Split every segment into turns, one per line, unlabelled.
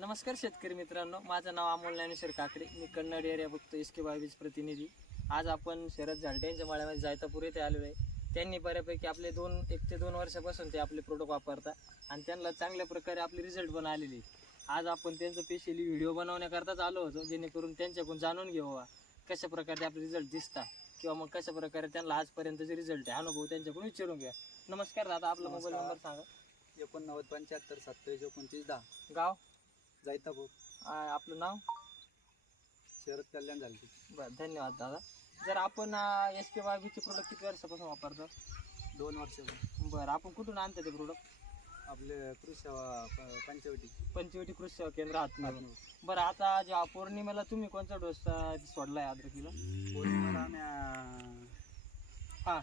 नमस्कार शेतकरी मित्रांनो माझं नाव अमोल ज्ञानेश्वर काकडे. मी कन्नड एरिया बघतो एस के बावीस प्रतिनिधी. आज आपण शरद झालटे यांच्या माळ्यामध्ये जायतापूर येथे आलेलो आहे. त्यांनी बऱ्यापैकी आपले दोन एक ते दोन वर्षापासून ते आपले प्रोडक्ट वापरतात आणि त्यांना चांगल्या प्रकारे आपले रिझल्ट पण आलेले. आज आपण त्यांचं स्पेशली व्हिडिओ बनवण्याकरताच आलो होतो जेणेकरून त्यांच्याकडून जाणून घेऊ कशा प्रकारे आपले रिझल्ट दिसतात किंवा मग कशा प्रकारे त्यांना आजपर्यंतचे रिझल्ट आहे अनुभव त्यांच्याकडून विचारून घ्या. नमस्कार दादा आपला मोबाईल. नंबर सांगा.
एकोणनव्वद पंच्याहत्तर सत्तावीस एकोणतीस दहा.
गाव?
जायतापूर
आपलं नाव?
शरद कल्याण झाले.
बरं धन्यवाद दादा. जर आपण एस के बाबीचे प्रोडक्ट किती वर्षापासून वापरतो?
दोन वर्ष
बरं आपण कुठून आणतो ते प्रोडक्ट
आपले कृषी सेवा पंचवटी.
पंचवटी कृषी सेवा केंद्र हातनगर बरं आता जेव्हा पौर्णिमेला तुम्ही कोणता डोस सोडलाय अद्रकीला
पौर्णिमेला आम्ही
हा.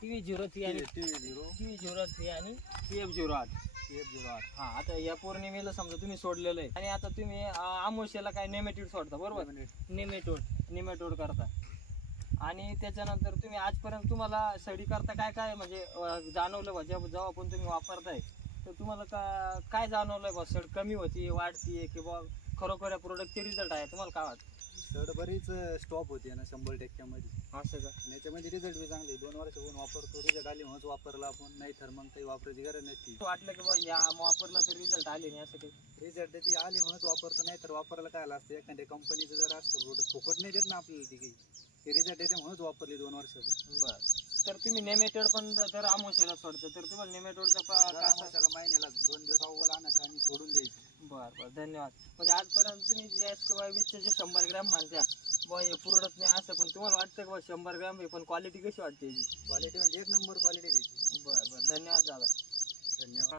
टी व्ही झिरो थ्री आणि
T V zero.
T V zero three आणि पी एफ झिरो आठ.
टी एफ झिरो आठ
हा आता या पौर्णिमेला समजा तुम्ही सोडलेलं आहे. आणि आता तुम्ही आमोशेला काय नेमेटिव्ह सोडता बरोबर? निमेटोड. निमेटोड करता. आणि त्याच्यानंतर तुम्ही आजपर्यंत तुम्हाला स्टडी करता काय काय? म्हणजे जाणवलं बा जेव्हा जेव्हा पण तुम्ही वापरताय तर तुम्हाला का काय जाणवलंय बा सड कमी होती वाढतीये किंवा खरोखर या प्रोडक्टचे रिझल्ट आहे? तुम्हाला काय वाटतं?
सड बरीच स्टॉप होती ना शंभर टक्क्यामध्ये.
असं का?
आणि याच्यामध्ये रिझल्ट बी चांगले. दोन वर्ष होऊन वापरतो रिझल्ट आले म्हणून वापरला आपण. नाही तर मग काही वापरायची गरज नसती.
वाटलं की बा या वापरला तर रिझल्ट आले नाही असं काही?
रिझल्ट त्याची आली म्हणून वापरतो नाही तर वापरायला काय असतं एखाद्या कंपनीचं जर असतं product फुकट नाही देत ना आपल्याला ती काही. ते रिझल्ट येते म्हणूनच वापरली दोन वर्षाचं
बरं. तर तुम्ही नेमेटेड पण जर आमोशेला सोडता तर तुम्हाला नेमेटोडचा
त्याला महिन्याला दोन दिवस अव्वल आणायचं आणि सोडून द्यायचं.
बर बर. धन्यवाद. म्हणजे आजपर्यंत तुम्ही जे के जे शंभर ग्रॅम मानत्या बा हे पुरडत नाही असं पण तुम्हाला वाटतं का बा शंभर ग्रॅम आहे पण क्वालिटी कशी वाटते याची?
क्वालिटी म्हणजे एक नंबर क्वालिटी द्यायची
बर बर धन्यवाद दादा.
धन्यवाद.